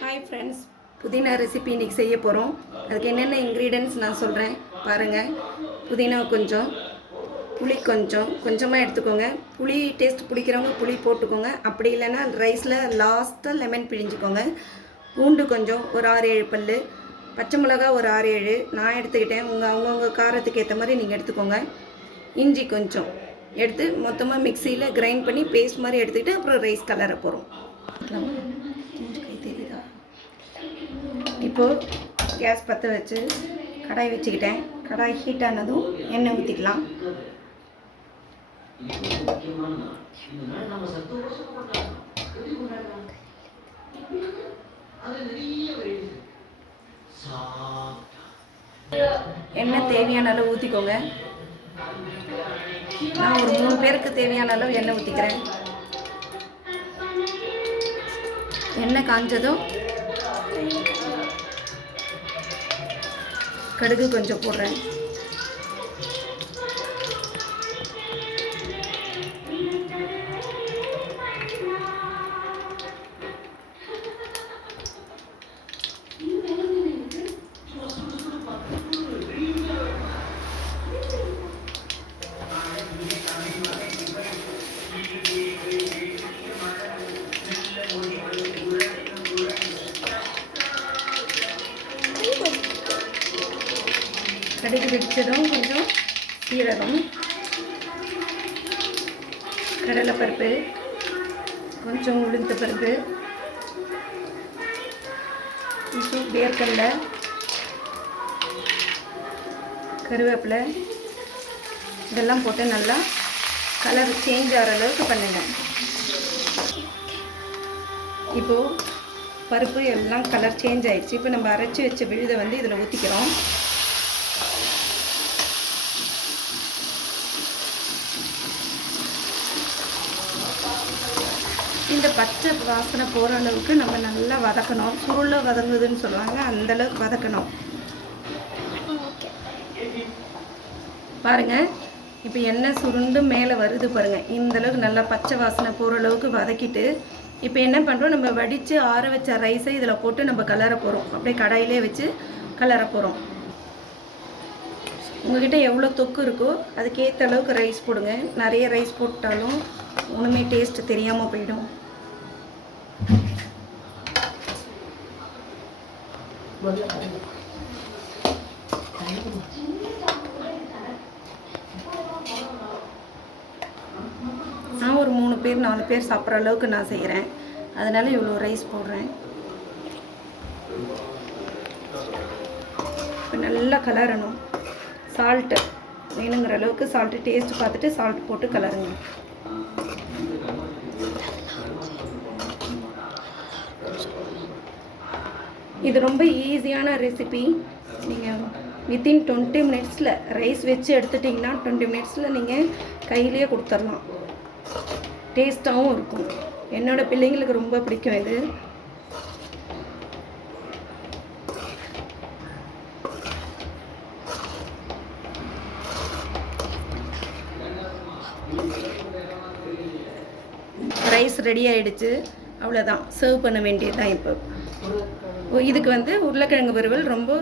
Hi friends, புதினா recipe இன்றைக்கி செய்ய போகிறோம். அதுக்கு என்னென்ன இன்க்ரீடியன்ட்ஸ் நான் சொல்கிறேன் பாருங்கள். புதினா கொஞ்சம், புளி கொஞ்சமாக எடுத்துக்கோங்க. புளி டேஸ்ட் பிடிக்கிறவங்க புளி போட்டுக்கோங்க. அப்படி இல்லைன்னா ரைஸில் லாஸ்ட்டாக லெமன் பிழிஞ்சிக்கோங்க. பூண்டு கொஞ்சம், ஒரு 6-7 பல். பச்சை மிளகா ஒரு 6-7 நான் எடுத்துக்கிட்டேன். அவங்கவுங்க காரத்துக்கு ஏற்ற மாதிரி நீங்கள் எடுத்துக்கோங்க. இஞ்சி கொஞ்சம் எடுத்து மொத்தமாக மிக்சியில் கிரைண்ட் பண்ணி பேஸ்ட் மாதிரி எடுத்துக்கிட்டு அப்புறம் ரைஸ் கலர போகிறோம். இப்போது கேஸ் பற்ற வச்சு கடாய் வச்சுக்கிட்டேன். கடாய் ஹீட் ஆனதும் எண்ணெய் ஊற்றிக்கலாம். எண்ணெய் தேவையான அளவு ஊற்றிக்கோங்க. நான் ஒரு 3 பேருக்கு தேவையான அளவு எண்ணெய் ஊற்றிக்கிறேன். எண்ணெய் காஞ்சதும் கடுகு கொஞ்சம் போடுறேன். கடுகு வெடிச்சதும் கொஞ்சம் சீரகம், கடலைப்பருப்பு, கொஞ்சம் உளுந்து பருப்பு, கொஞ்சம் வேர்க்கடலை, கருவேப்பிலை இதெல்லாம் போட்டு நல்லா கலர் சேஞ்ச் ஆகிற அளவுக்கு பண்ணுங்க. இப்போது பருப்பு எல்லாம் கலர் சேஞ்ச் ஆகிடுச்சு. இப்போ நம்ம அரைச்சி வச்ச விழுதை வந்து இதில் ஊற்றிக்கிறோம். இந்த பச்சை வாசனை போகிற அளவுக்கு நம்ம நல்லா வதக்கணும். சுருளை வதங்குதுன்னு சொல்லுவாங்க, அந்தளவுக்கு வதக்கணும். பாருங்கள், இப்போ எண்ணெய் சுருண்டு மேலே வருது பாருங்கள். இந்தளவுக்கு நல்லா பச்சை வாசனை போகிற அளவுக்கு வதக்கிட்டு இப்போ என்ன பண்ணுறோம், நம்ம வடித்து ஆற வச்ச ரைஸை இதில் போட்டு நம்ம கலர போகிறோம். அப்படியே கடாயிலே வச்சு கலர போகிறோம். உங்கள்கிட்ட எவ்வளோ தொக்கு இருக்கோ அதுக்கேற்ற அளவுக்கு ரைஸ் போடுங்க. நிறைய ரைஸ் போட்டாலும் ஒன்றுமே டேஸ்ட் தெரியாமல் போயிடும். நான் ஒரு 3 பேர் 4 பேர் சாப்பிட்ற அளவுக்கு நான் செய்கிறேன். அதனால் இவ்வளோ ரைஸ் போடுறேன். இப்போ நல்லா கலரணும். சால்ட்டு வேணுங்கிற அளவுக்கு சால்ட்டு டேஸ்ட் பார்த்துட்டு சால்ட் போட்டு கலருங்க. இது ரொம்ப ஈஸியான ரெசிபி. நீங்கள் வித்தின் 20 மினிட்ஸில் ரைஸ் வச்சு எடுத்துட்டிங்கன்னா 20 மினிட்ஸில் நீங்கள் கையிலேயே கொடுத்துடலாம். டேஸ்ட்டாகவும் இருக்கும். என்னோடய பிள்ளைங்களுக்கு ரொம்ப பிடிக்கும் இது. ரைஸ் ரெடி ஆகிடுச்சு. அவ்வளோதான், சர்வ் பண்ண வேண்டியது தான். இப்போ இதுக்கு வந்து உருளைக்கிழங்கு வறுவல் ரொம்ப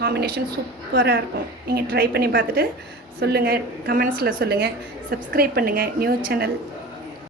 காம்பினேஷன் சூப்பராக இருக்கும். நீங்கள் ட்ரை பண்ணி பார்த்துட்டு சொல்லுங்கள், கமெண்ட்ஸில் சொல்லுங்கள். சப்ஸ்கிரைப் பண்ணுங்கள் நியூ சேனல்.